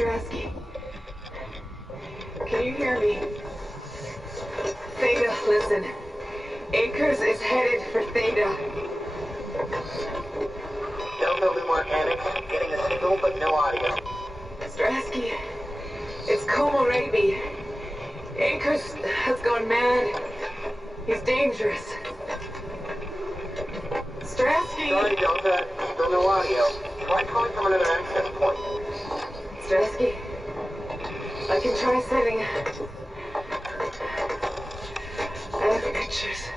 Stratsky, can you hear me? Theta, listen. Akers is headed for Theta. No building mechanics, getting a signal but no audio. Stratsky, it's Como Raby. Akers has gone mad. He's dangerous. Stratsky! Sorry, Delta. Still no audio. Try calling from another access point. Stratsky, I can try setting. I have pictures.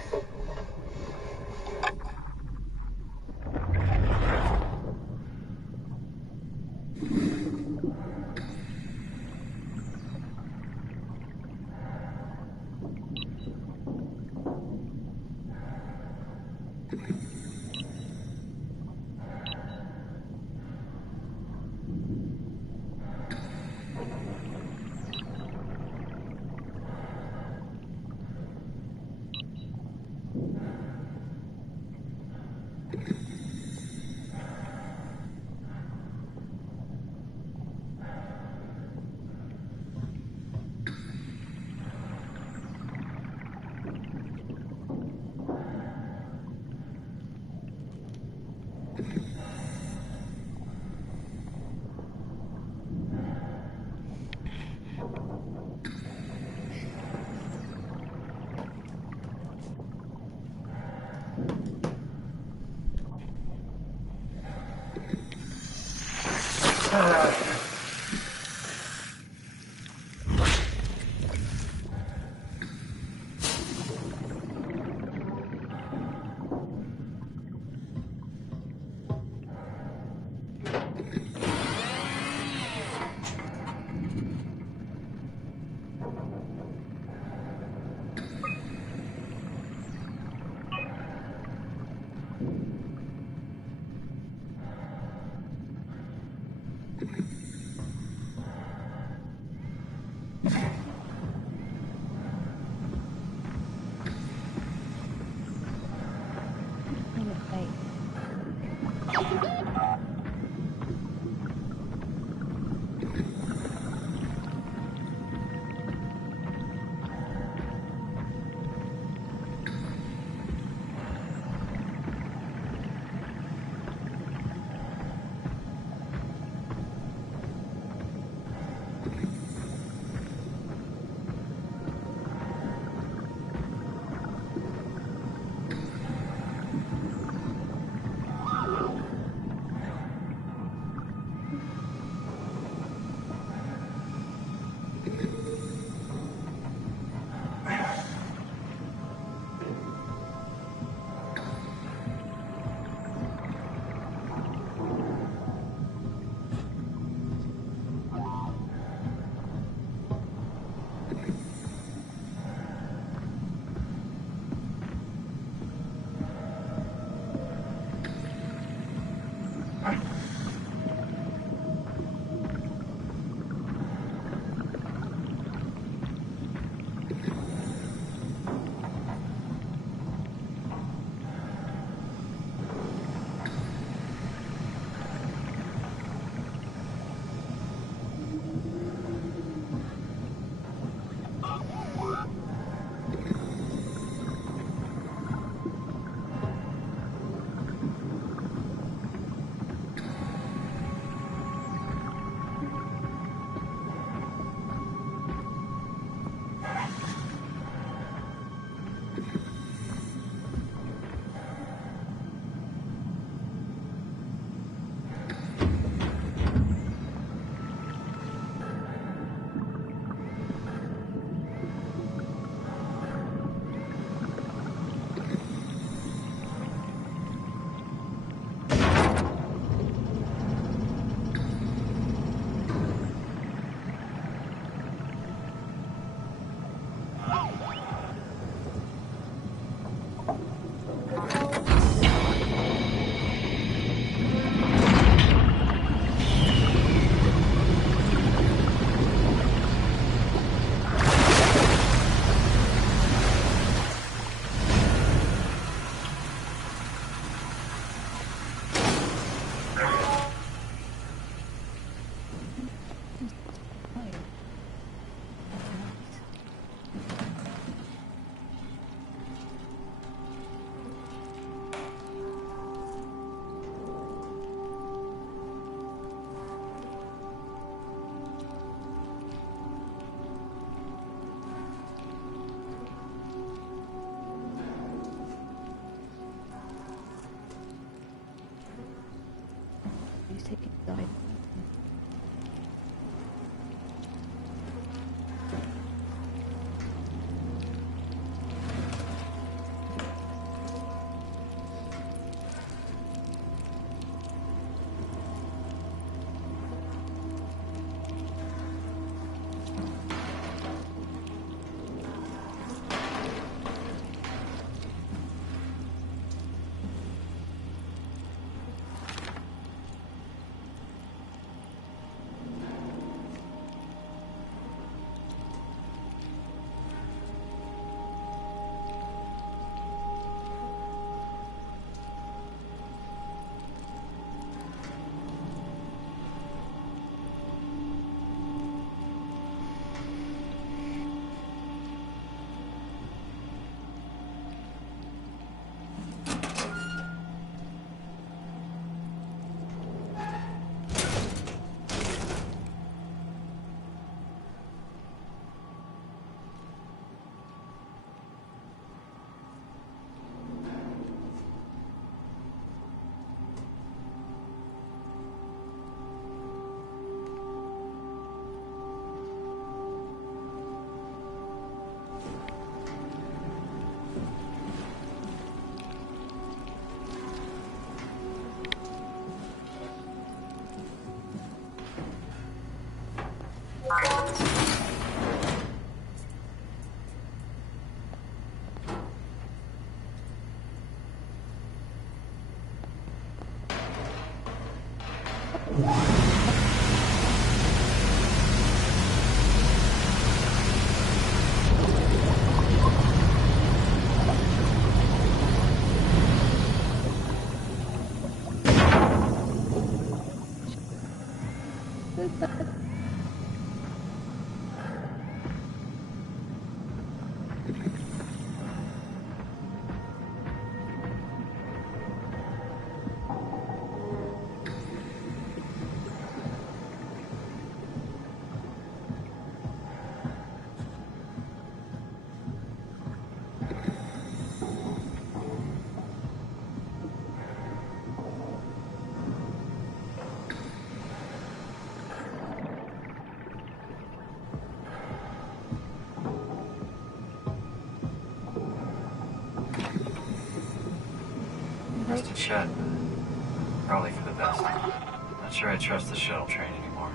trusted Chet, but probably for the best. Not sure I trust the shuttle train anymore.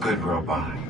Good robot.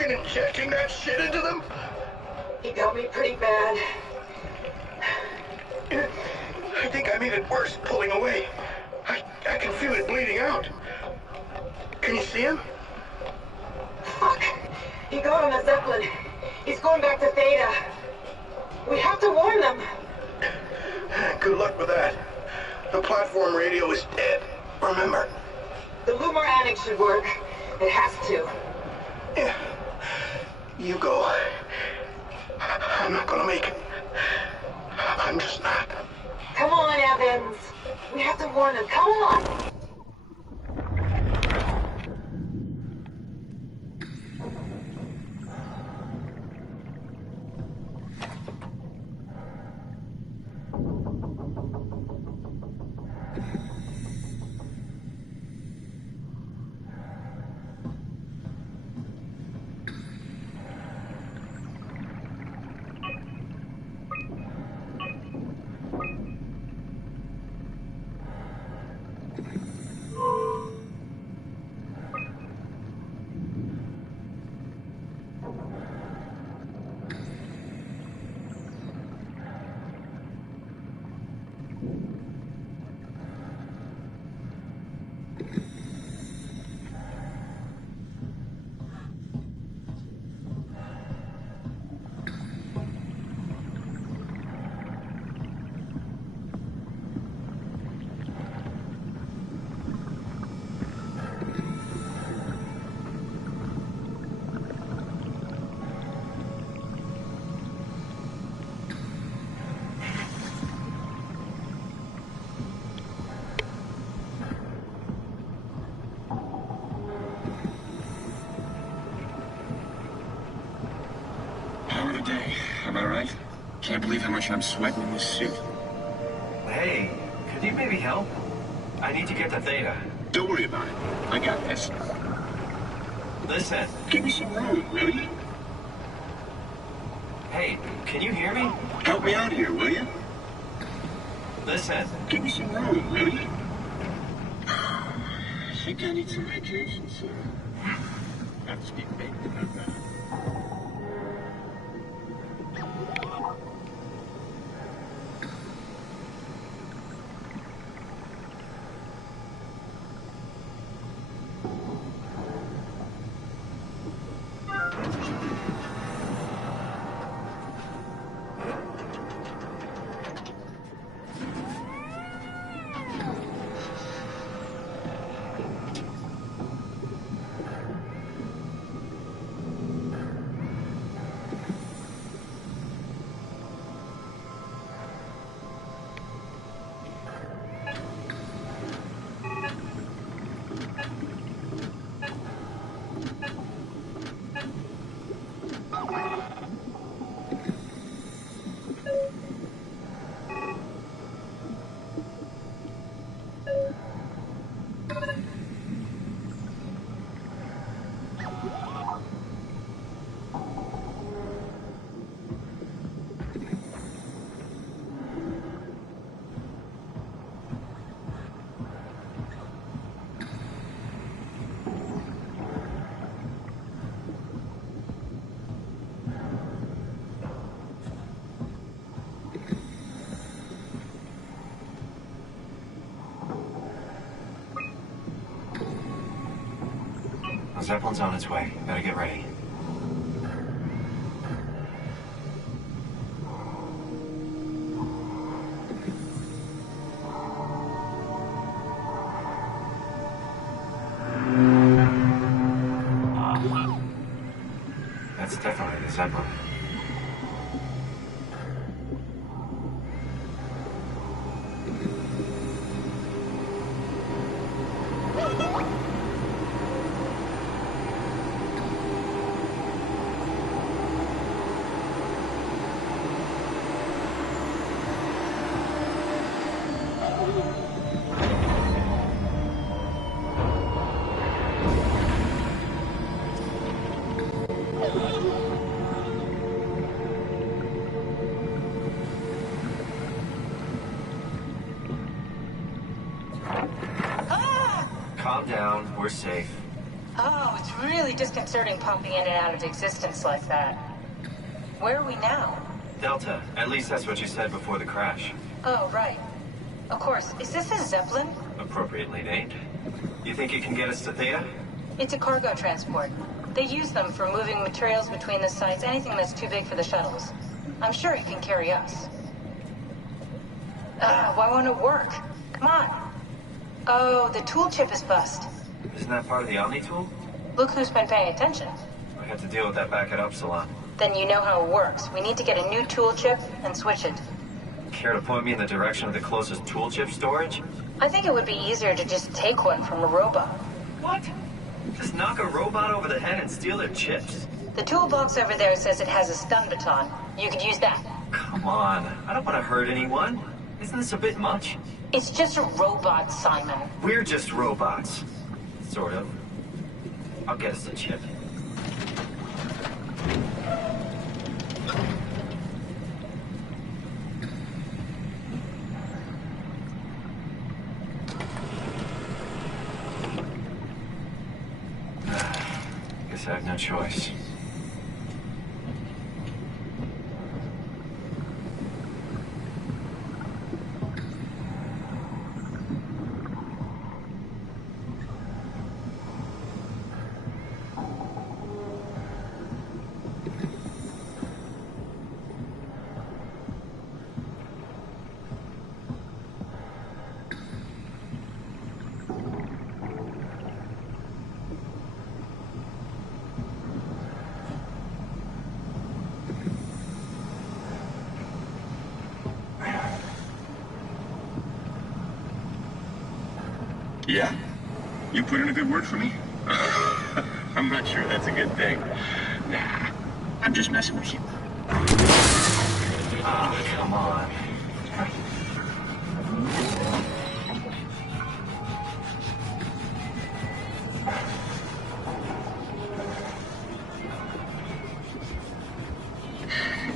fucking injecting that shit into them? He got me pretty bad. I think I made it worse pulling away. I can feel it bleeding out. Can you see him? Fuck! He got on a Zeppelin. He's going back to Theta. We have to warn them. Good luck with that. The platform radio is dead, remember? The Lumar Annex should work. It has to. Yeah. You go. I'm not gonna make it. I'm just not. Come on, Evans. We have to warn them. Come on. Am I right? Can't believe how much I'm sweating in this suit. Hey, could you maybe help? I need to get to Theta. Don't worry about it. I got this. Listen. Give me some room, will you? Hey, can you hear me? Help me out here, will you? Listen. Give me some room, will you? I think I need some medication, sir. Have to speak big about that. The Zeppelin's on its way. Better get ready. That's definitely the Zeppelin. Calm down. We're safe. Oh, it's really disconcerting popping in and out of existence like that. Where are we now? Delta. At least that's what you said before the crash. Oh, right. Of course. Is this a Zeppelin? Appropriately named. You think it can get us to Theta? It's a cargo transport. They use them for moving materials between the sites, anything that's too big for the shuttles. I'm sure it can carry us. Why won't it work? Come on. Oh, the tool chip is bust. Isn't that part of the Omni tool? Look who's been paying attention. I had to deal with that back at Upsilon. Then you know how it works. We need to get a new tool chip and switch it. Care to point me in the direction of the closest tool chip storage? I think it would be easier to just take one from a robot. What? Just knock a robot over the head and steal their chips? The toolbox over there says it has a stun baton. You could use that. Come on. I don't want to hurt anyone. Isn't this a bit much? It's just a robot, Simon. We're just robots. Sort of. I'll get us a chip. Guess I have no choice. Yeah? You put in a good word for me? I'm not sure that's a good thing. Nah, I'm just messing with you. Ah, come on.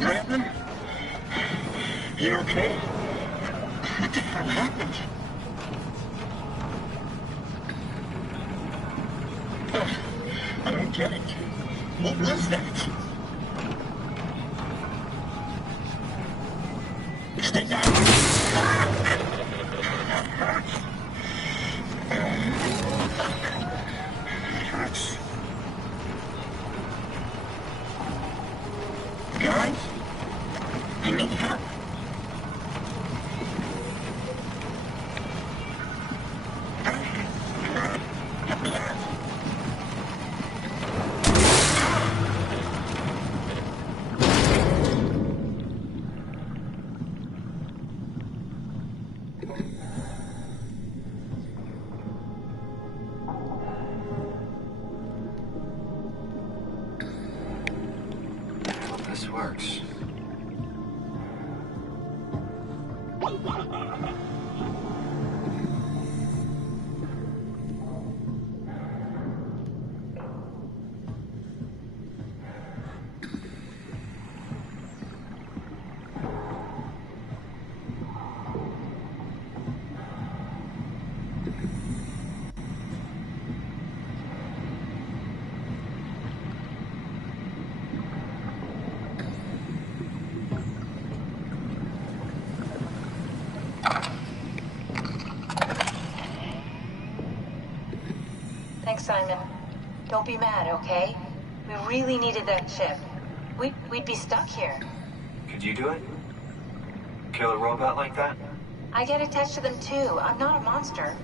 Brandon? You okay? What the hell happened? I don't get it. What was that? Stay down. Hurts. Guys, I need help. Help me out. This works. Thanks, Simon. Don't be mad, okay? We really needed that chip. We'd be stuck here. Could you do it? Kill a robot like that? I get attached to them too. I'm not a monster.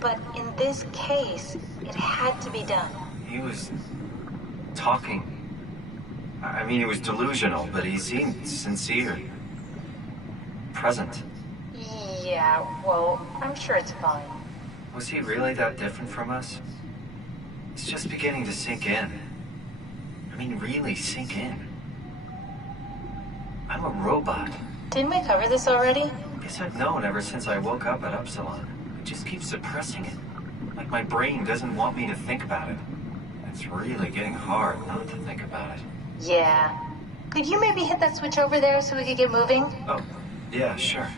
But in this case, it had to be done. He was talking. I mean, he was delusional, but he seemed sincere. Present. Yeah, well, I'm sure it's fine. Was he really that different from us? It's just beginning to sink in. I mean, really sink in. I'm a robot. Didn't we cover this already? Guess I've known ever since I woke up at Upsilon. I just keep suppressing it. Like my brain doesn't want me to think about it. It's really getting hard not to think about it. Yeah. Could you maybe hit that switch over there so we could get moving? Oh, yeah, sure.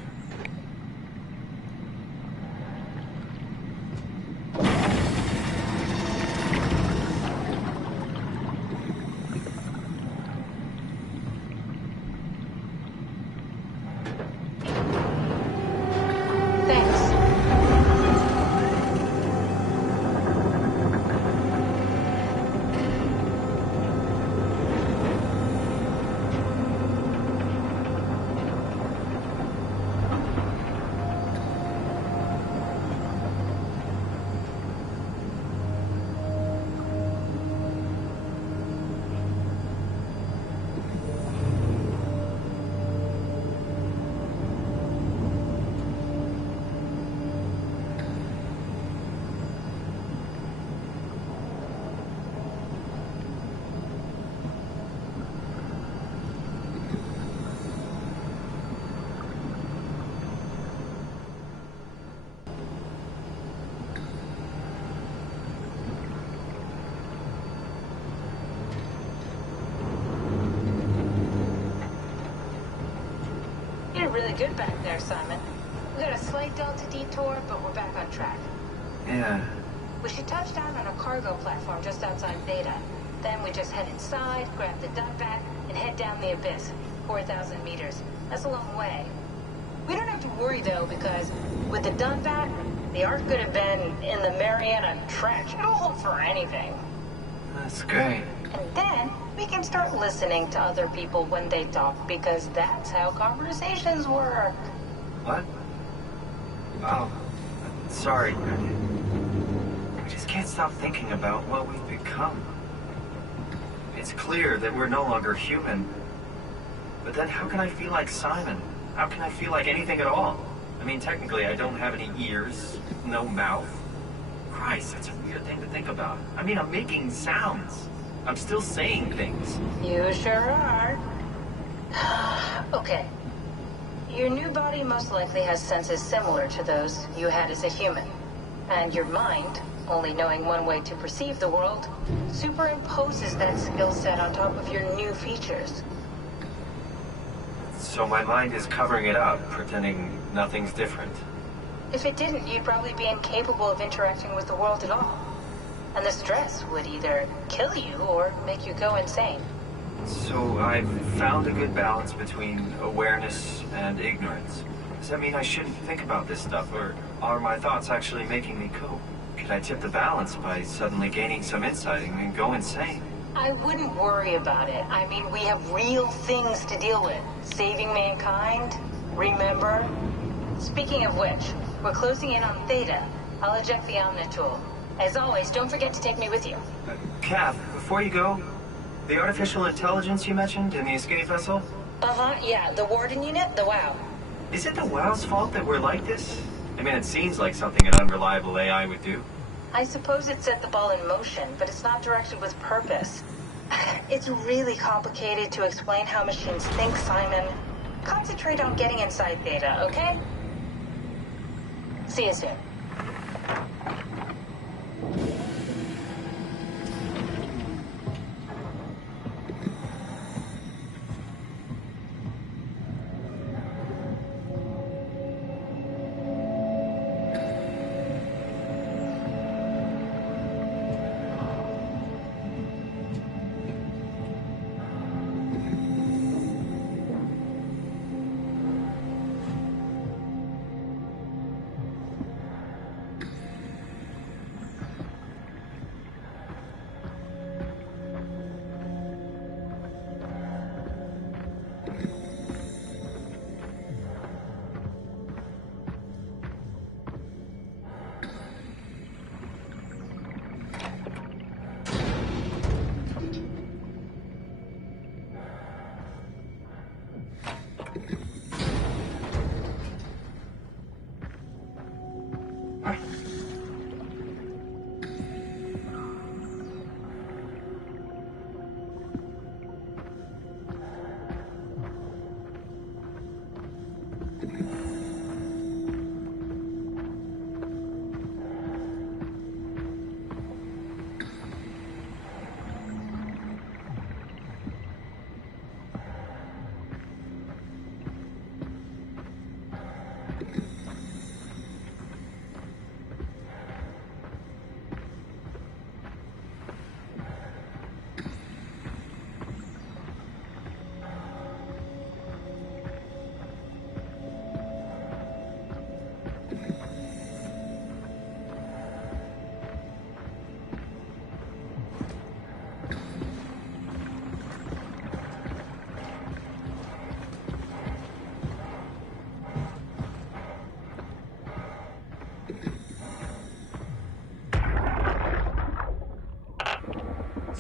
really good back there, Simon. We got a slight delta detour, but we're back on track. Yeah. We should touch down on a cargo platform just outside Theta. Then we just head inside, grab the dump vat, and head down the abyss. 4,000 meters. That's a long way. We don't have to worry, though, because with the dump vat, the Ark could have been in the Mariana Trench. It'll hold for anything. That's great. And then we can start listening to other people when they talk, because that's how conversations work. What? Oh, sorry. I just can't stop thinking about what we've become. It's clear that we're no longer human. But then how can I feel like Simon? How can I feel like anything at all? I mean, technically, I don't have any ears, no mouth. Christ, that's a weird thing to think about. I mean, I'm making sounds. I'm still saying things. You sure are. Okay. Your new body most likely has senses similar to those you had as a human. And your mind, only knowing one way to perceive the world, superimposes that skill set on top of your new features. So my mind is covering it up, pretending nothing's different. If it didn't, you'd probably be incapable of interacting with the world at all. And the stress would either kill you or make you go insane. So I've found a good balance between awareness and ignorance. Does that mean I shouldn't think about this stuff, or are my thoughts actually making me cope? Could I tip the balance by suddenly gaining some insight and go insane? I wouldn't worry about it. I mean, we have real things to deal with. Saving mankind, remember? Speaking of which, we're closing in on Theta. I'll eject the Omnitool. As always, don't forget to take me with you. Kath, before you go, the artificial intelligence you mentioned in the escape vessel? Uh-huh, yeah, the Warden unit, the WOW. Is it the WOW's fault that we're like this? I mean, it seems like something an unreliable AI would do. I suppose it set the ball in motion, but it's not directed with purpose. It's really complicated to explain how machines think, Simon. Concentrate on getting inside Theta, okay? See you soon.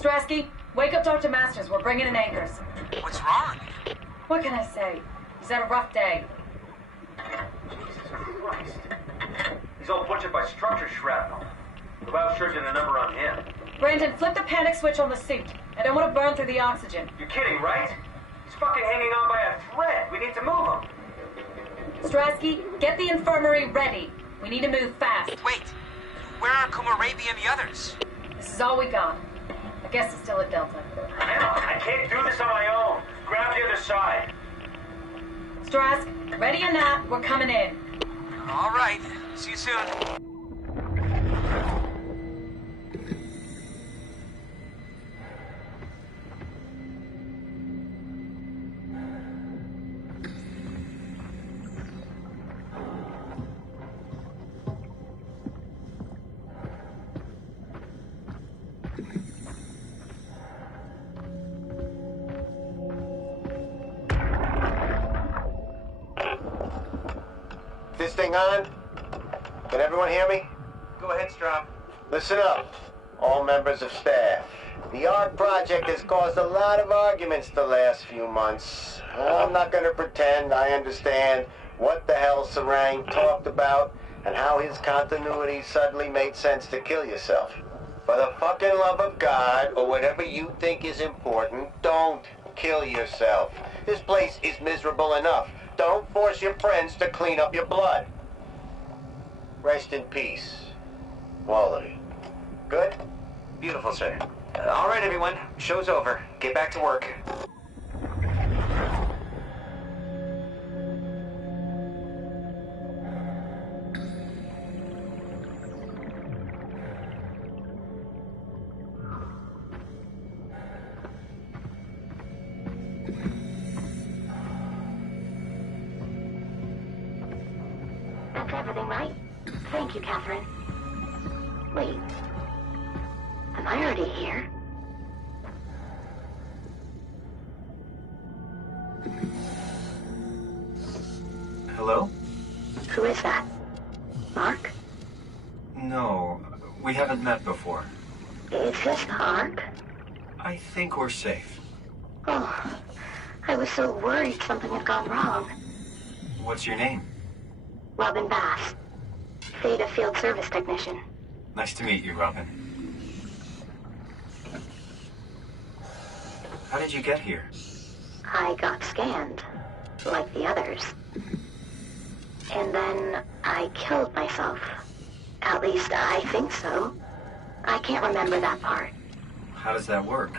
Strasky, wake up Dr. Masters. We're bringing in anchors. What's wrong? What can I say? He's had a rough day. Jesus Christ. He's all butchered by structure shrapnel. Cloud sure did a number on him. Brandon, flip the panic switch on the suit. I don't want to burn through the oxygen. You're kidding, right? He's fucking hanging on by a thread. We need to move him. Strasky, get the infirmary ready. We need to move fast. Wait, where are Kumarabi and the others? This is all we got. I guess it's still at Delta. Man, I can't do this on my own. Grab the other side. Strask. Ready or not, we're coming in. All right. See you soon. This thing on? Can everyone hear me? Go ahead, Strom. Listen up, all members of staff. The ARC project has caused a lot of arguments the last few months. I'm not gonna pretend I understand what the hell Sarang talked about and how his continuity suddenly made sense to kill yourself. For the fucking love of God, or whatever you think is important, don't kill yourself. This place is miserable enough. Don't force your friends to clean up your blood. Rest in peace, all of you. Good? Beautiful, sir. All right, everyone. Show's over. Get back to work. That's everything, right? Thank you, Catherine. Wait. Am I already here? Hello? Who is that? Mark? No, we haven't met before. Is this Mark? I think we're safe. Oh, I was so worried something had gone wrong. What's your name? Robin Bass. Theta Field Service Technician. Nice to meet you, Robin. How did you get here? I got scanned, like the others. And then I killed myself. At least I think so. I can't remember that part. How does that work?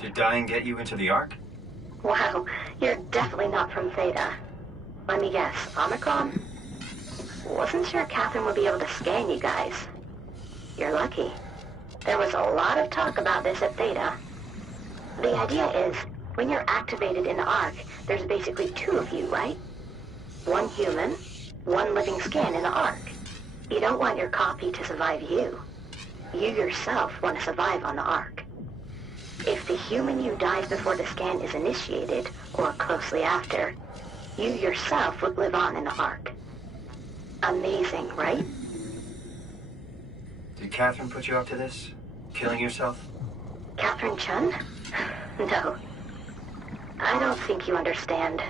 Did dying get you into the Ark? Wow, you're definitely not from Theta. Let me guess, Omicron? Wasn't sure Catherine would be able to scan you guys. You're lucky. There was a lot of talk about this at Theta. The idea is, when you're activated in the Ark, there's basically two of you, right? One human, one living scan in the Ark. You don't want your copy to survive you. You yourself want to survive on the Ark. If the human you dies before the scan is initiated, or closely after, you yourself would live on in the Ark. Amazing, right? Did Catherine put you up to this? Killing yourself? Catherine Chun? No. I don't think you understand.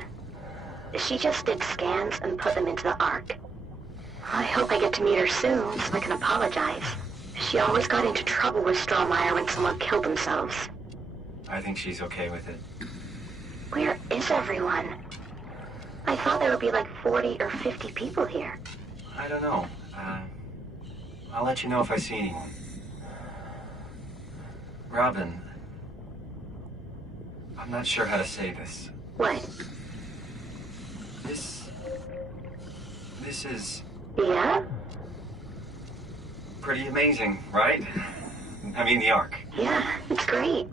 She just did scans and put them into the Ark. I hope I get to meet her soon so I can apologize. She always got into trouble with Strohmeyer when someone killed themselves. I think she's okay with it. Where is everyone? I thought there would be like 40 or 50 people here. I don't know. I'll let you know if I see anyone. Robin, I'm not sure how to say this. What? This is Yeah? pretty amazing, right? I mean, the Ark. Yeah, it's great.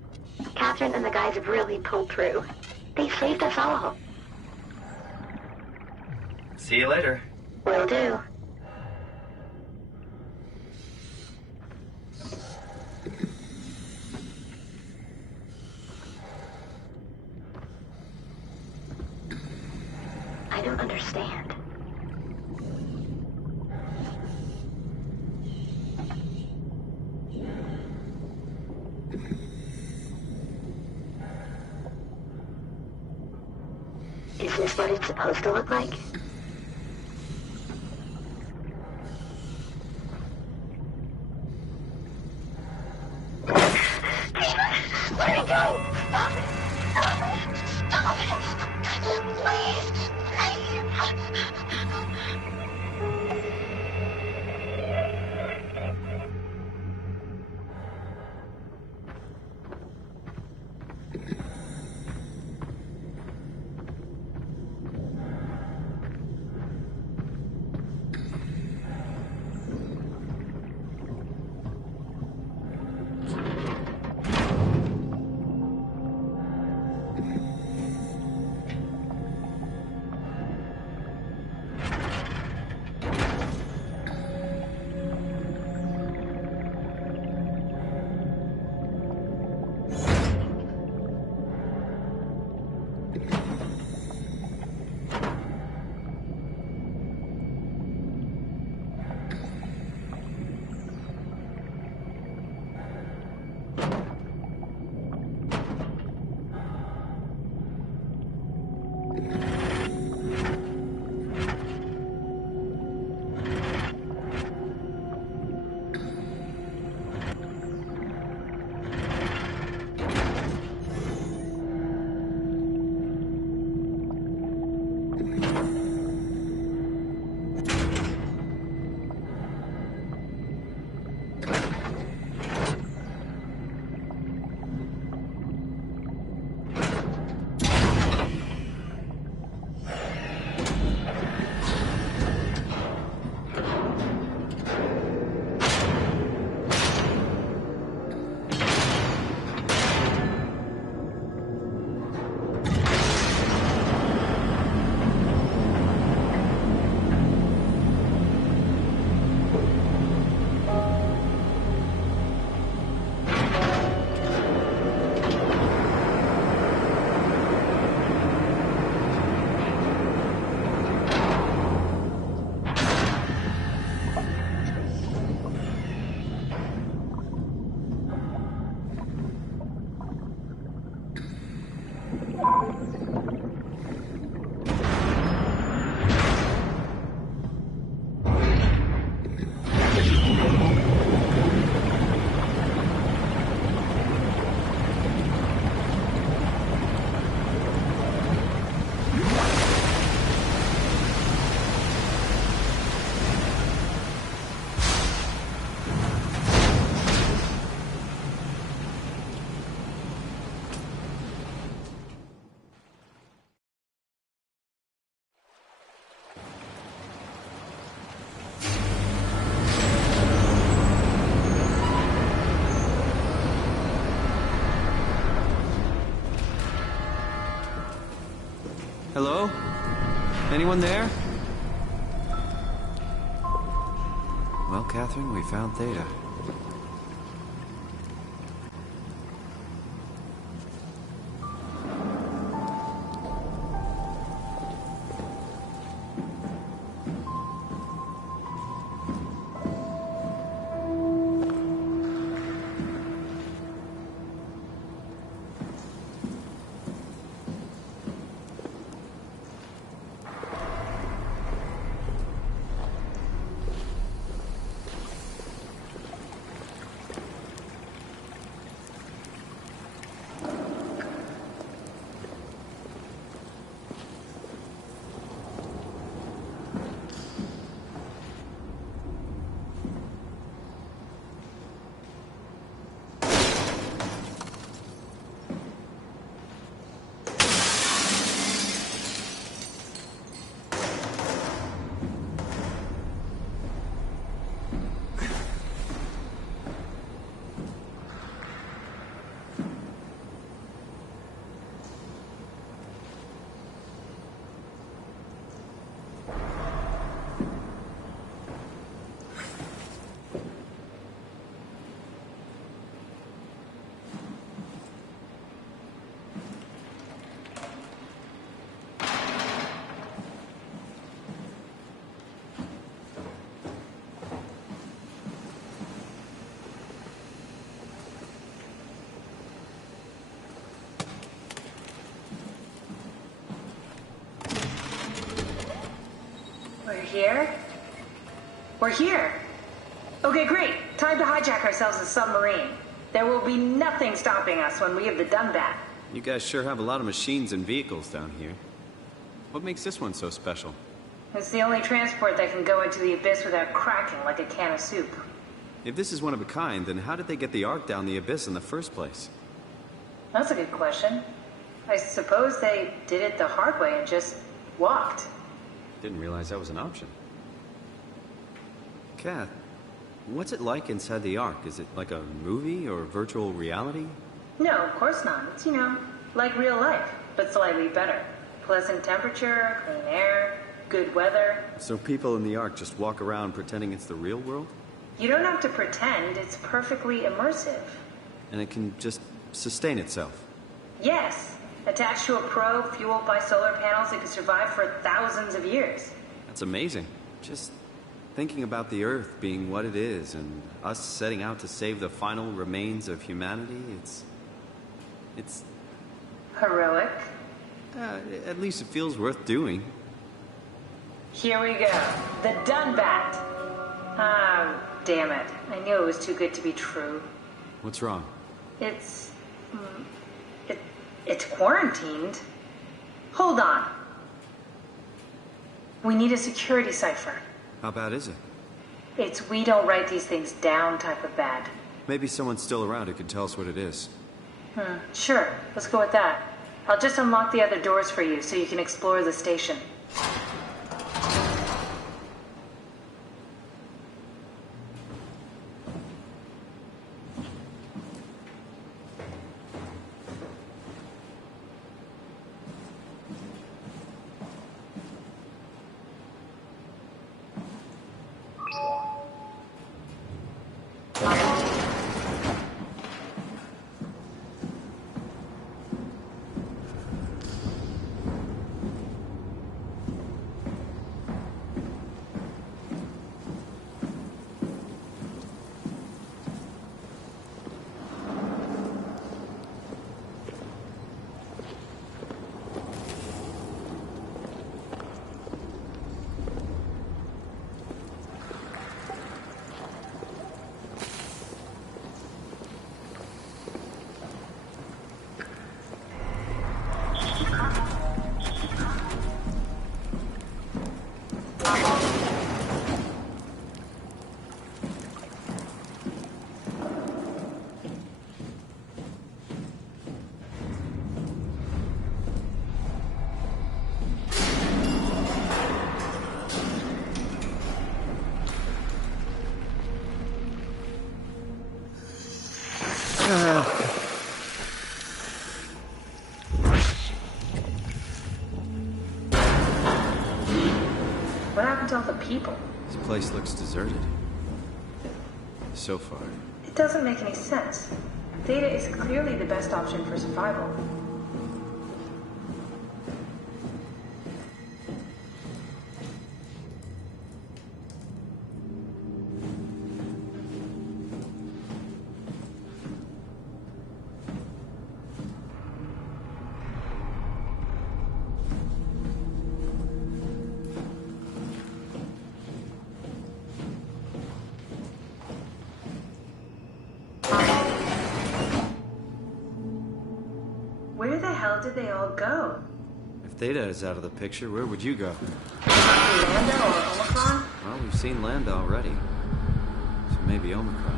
Catherine and the guys have really pulled through. They saved us all. See you later. Will do. I don't understand. Is this what it's supposed to look like? Let me go! Stop it! Stop it! Stop it! Please! Hello? Anyone there? Well, Catherine, we found Theta. Here? We're here. Okay, great. Time to hijack ourselves a submarine. There will be nothing stopping us when we have the Dunbat. You guys sure have a lot of machines and vehicles down here. What makes this one so special? It's the only transport that can go into the abyss without cracking like a can of soup. If this is one of a kind, then how did they get the Ark down the abyss in the first place? That's a good question. I suppose they did it the hard way and just walked. Didn't realize that was an option. Kath, what's it like inside the Ark? Is it like a movie or virtual reality? No, of course not. It's, like real life, but slightly better. Pleasant temperature, clean air, good weather. So people in the Ark just walk around pretending it's the real world? You don't have to pretend. It's perfectly immersive. And it can just sustain itself? Yes. Attached to a probe fueled by solar panels, it could survive for thousands of years. That's amazing. Just thinking about the Earth being what it is and us setting out to save the final remains of humanity, it's... Heroic? At least it feels worth doing. Here we go. The Dunbat. Ah, damn it. I knew it was too good to be true. What's wrong? It's quarantined. Hold on. We need a security cipher. How bad is it? It's we don't write these things down type of bad. Maybe someone's still around who can tell us what it is. Sure. Let's go with that. I'll just unlock the other doors for you so you can explore the station. people. This place looks deserted. So far. It doesn't make any sense. Theta is clearly the best option for survival. Where the hell did they all go? If Theta is out of the picture, where would you go? Lambda or Omicron? Well, we've seen Lambda already. So maybe Omicron.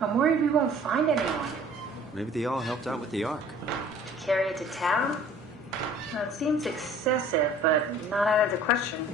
I'm worried we won't find anyone. Maybe they all helped out with the Ark. Carry it to town? That seems excessive, but not out of the question.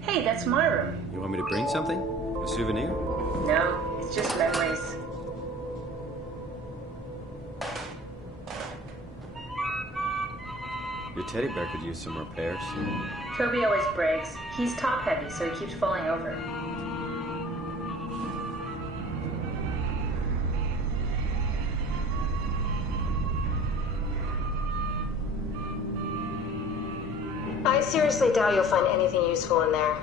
Hey, that's my room. You want me to bring something? A souvenir? No, it's just memories. Your teddy bear could use some repairs. Toby always breaks. He's top heavy, so he keeps falling over. I seriously doubt you'll find anything useful in there.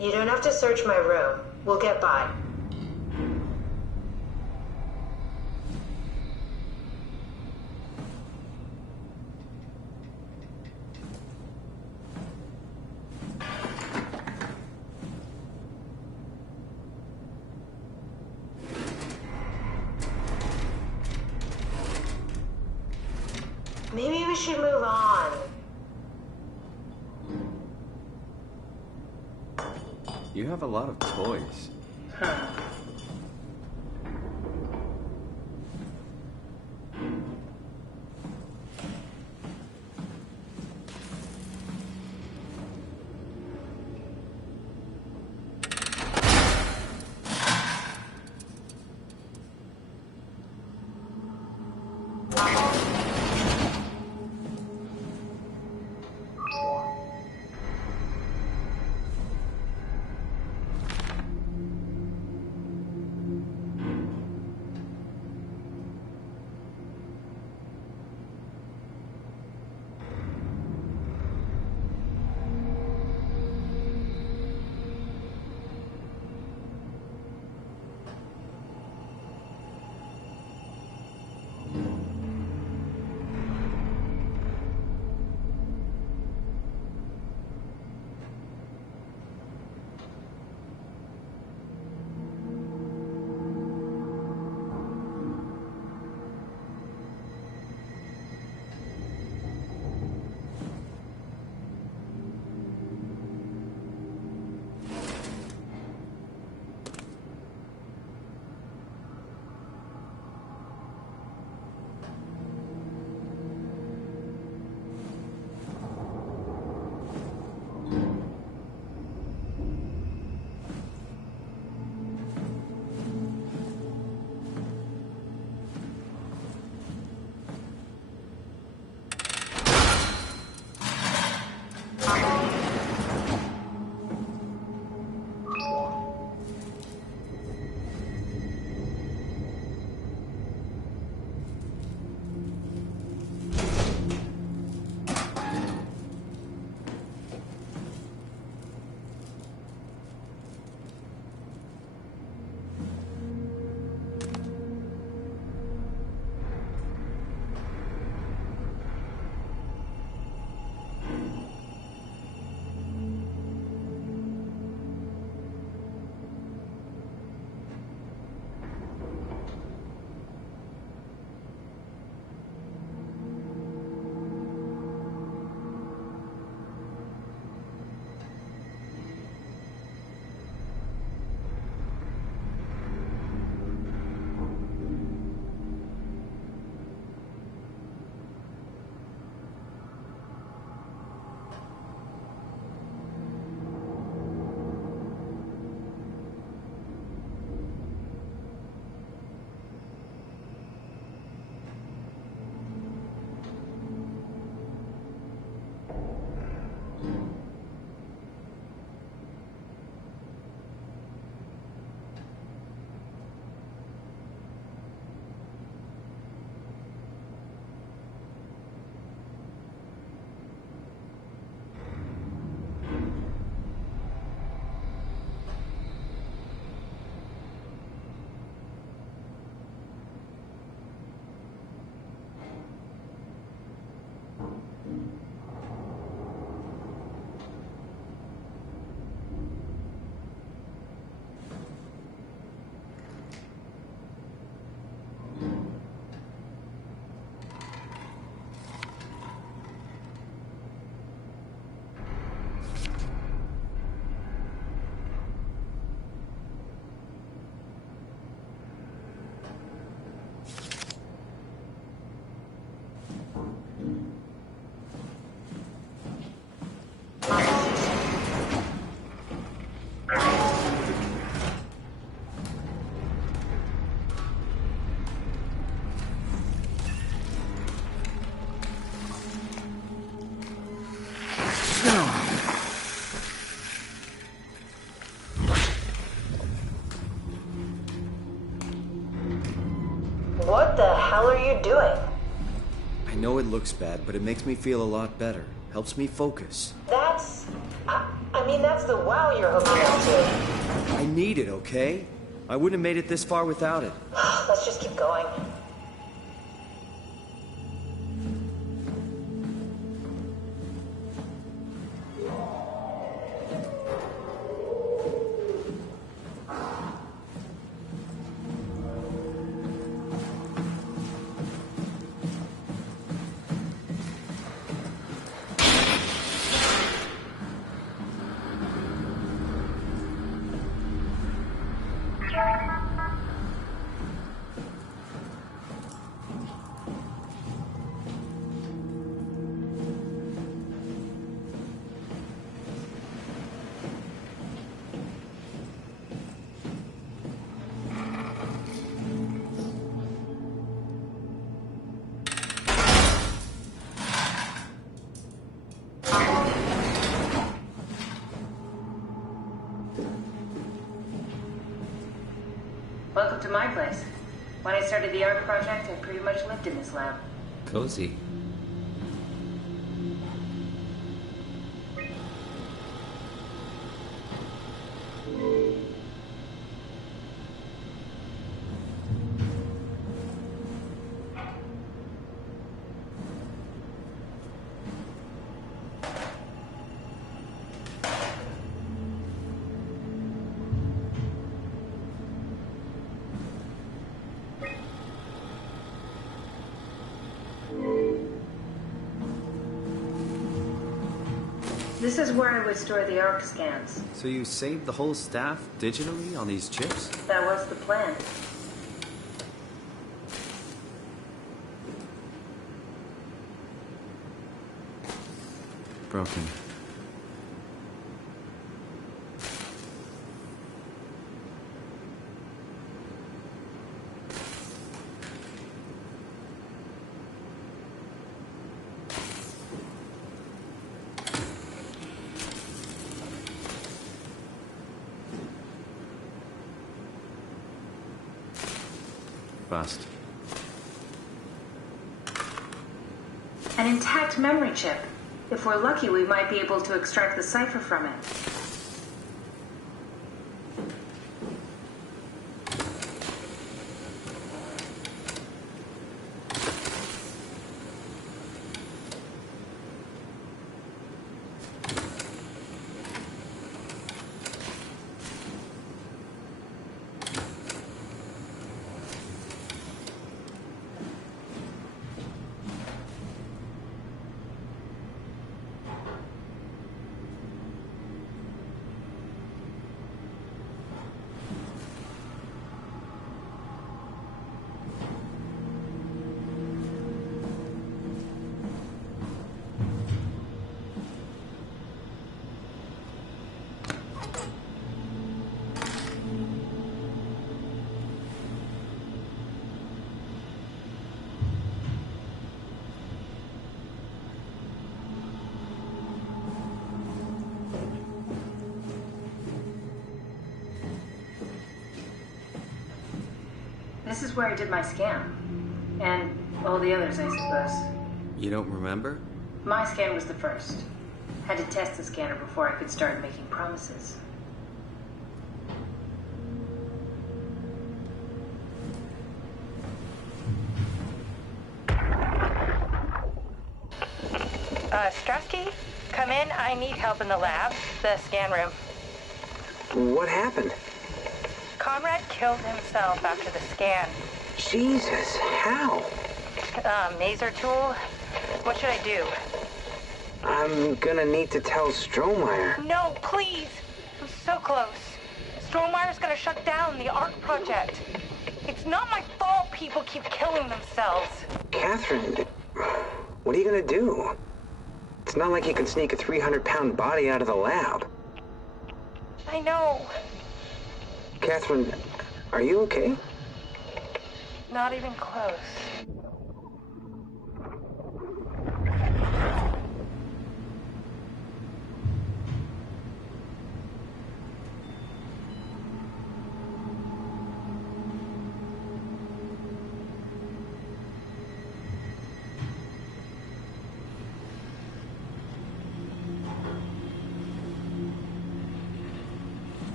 You don't have to search my room. We'll get by. Maybe we should move on. You have a lot of toys. Huh. What the hell are you doing? I know it looks bad, but it makes me feel a lot better. Helps me focus. That's... I mean, that's the wow you're hooking up to. I need it, okay? I wouldn't have made it this far without it. Let's just keep going. Welcome to my place. When I started the art project, I pretty much lived in this lab. Cozy. This is where I would store the ARC scans. So you saved the whole staff digitally on these chips? That was the plan. Broken. Bust. An intact memory chip. If we're lucky, we might be able to extract the cipher from it. This is where I did my scan. And all the others, I suppose. You don't remember? My scan was the first. Had to test the scanner before I could start making promises. Strusky, come in. I need help in the lab, the scan room. What happened? Comrade killed himself after the scan. Jesus, how? Maser tool? What should I do? I'm gonna need to tell Strohmeyer. No, please! I'm so close. Strohmeyer's gonna shut down the ARC project. It's not my fault people keep killing themselves. Catherine, what are you gonna do? It's not like you can sneak a 300-pound body out of the lab. I know. Catherine, are you okay? Not even close.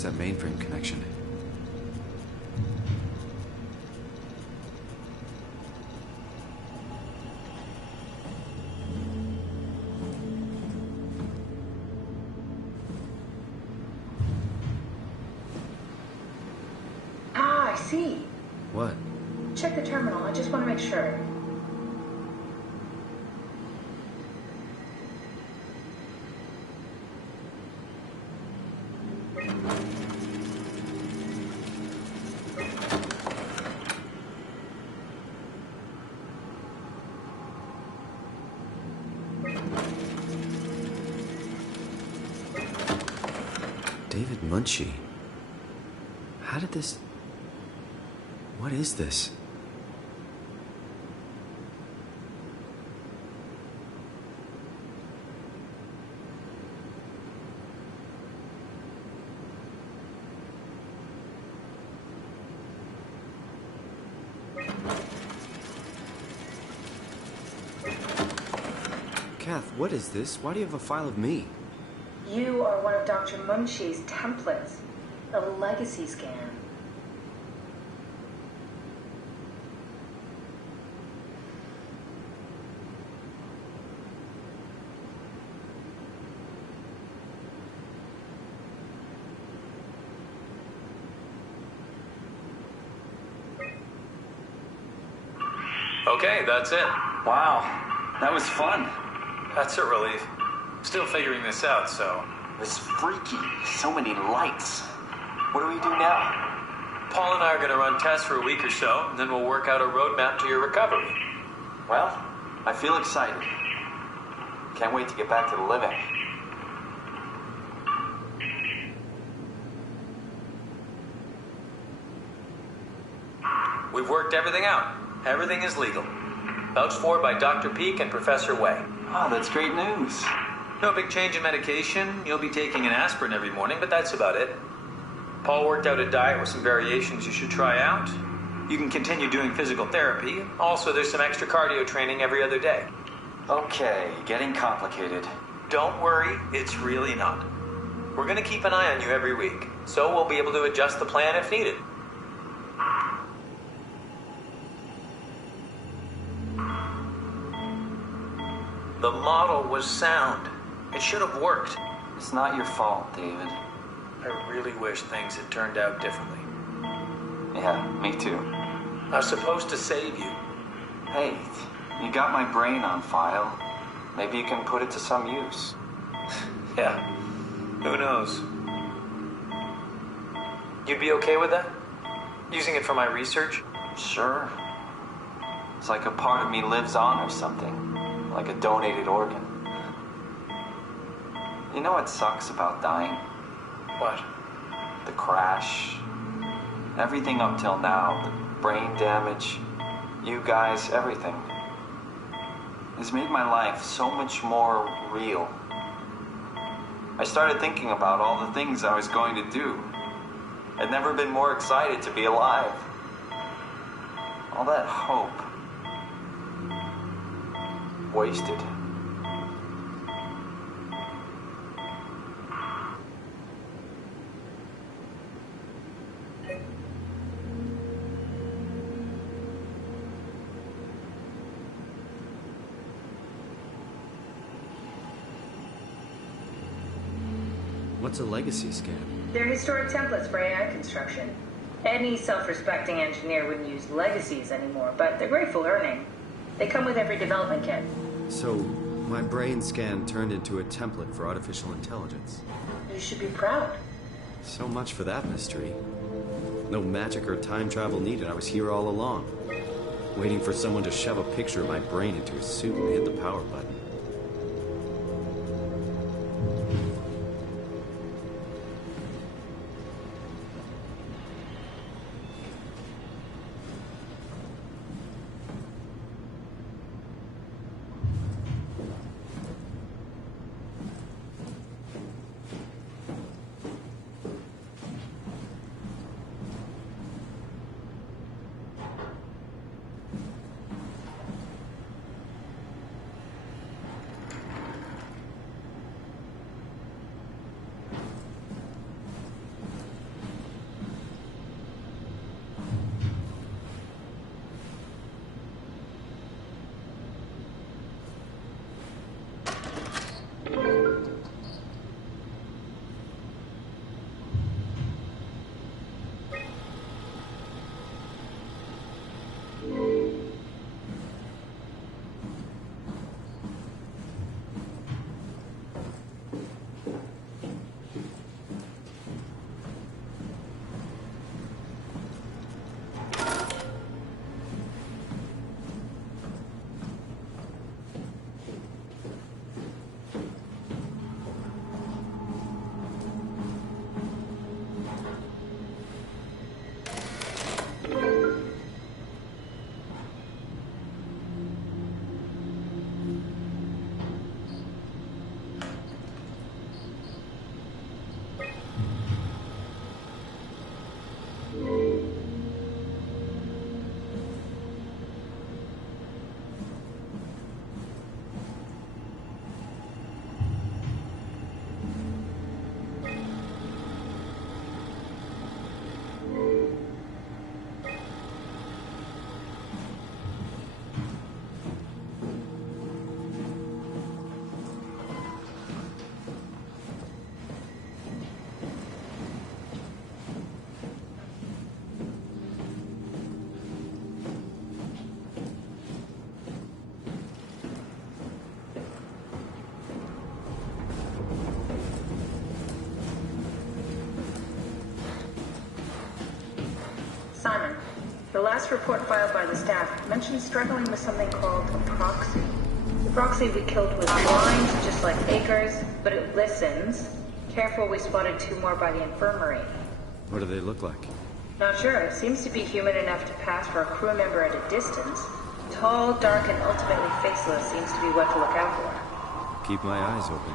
fix that mainframe connection. Ah, I see. What? Check the terminal. I just want to make sure. David Munchie. How did this... What is this? Kath, what is this? Why do you have a file of me? You are one of Dr. Munchie's templates. A legacy scan. Okay, that's it. Wow, that was fun. That's a relief. Still figuring this out, so... It's freaky. So many lights. What do we do now? Paul and I are going to run tests for a week or so, and then we'll work out a roadmap to your recovery. Well, I feel excited. Can't wait to get back to the living. We've worked everything out. Everything is legal. Vouched for by Dr. Peak and Professor Way. Oh, that's great news. No big change in medication. You'll be taking an aspirin every morning, but that's about it. Paul worked out a diet with some variations you should try out. You can continue doing physical therapy. Also, there's some extra cardio training every other day. Okay, getting complicated. Don't worry, it's really not. We're going to keep an eye on you every week, so we'll be able to adjust the plan if needed. The model was sound. It should have worked. It's not your fault, David. I really wish things had turned out differently. Yeah, me too. I was supposed to save you. Hey, you got my brain on file. Maybe you can put it to some use. Yeah, who knows? You'd be okay with that? Using it for my research? Sure. It's like a part of me lives on or something. Like a donated organ. You know what sucks about dying? What? The crash. Everything up till now. The brain damage. You guys, everything. Has made my life so much more real. I started thinking about all the things I was going to do. I'd never been more excited to be alive. All that hope. Wasted. What's a legacy scan? They're historic templates for AI construction. Any self-respecting engineer wouldn't use legacies anymore, but they're great for learning. They come with every development kit. So, my brain scan turned into a template for artificial intelligence. You should be proud. So much for that mystery. No magic or time travel needed. I was here all along. Waiting for someone to shove a picture of my brain into a suit and hit the power button. Simon, the last report filed by the staff mentioned struggling with something called a proxy. The proxy we killed was blind, just like Akers, but it listens. Careful, we spotted 2 more by the infirmary. What do they look like? Not sure. It seems to be human enough to pass for a crew member at a distance. Tall, dark, and ultimately faceless seems to be what to look out for. Keep my eyes open.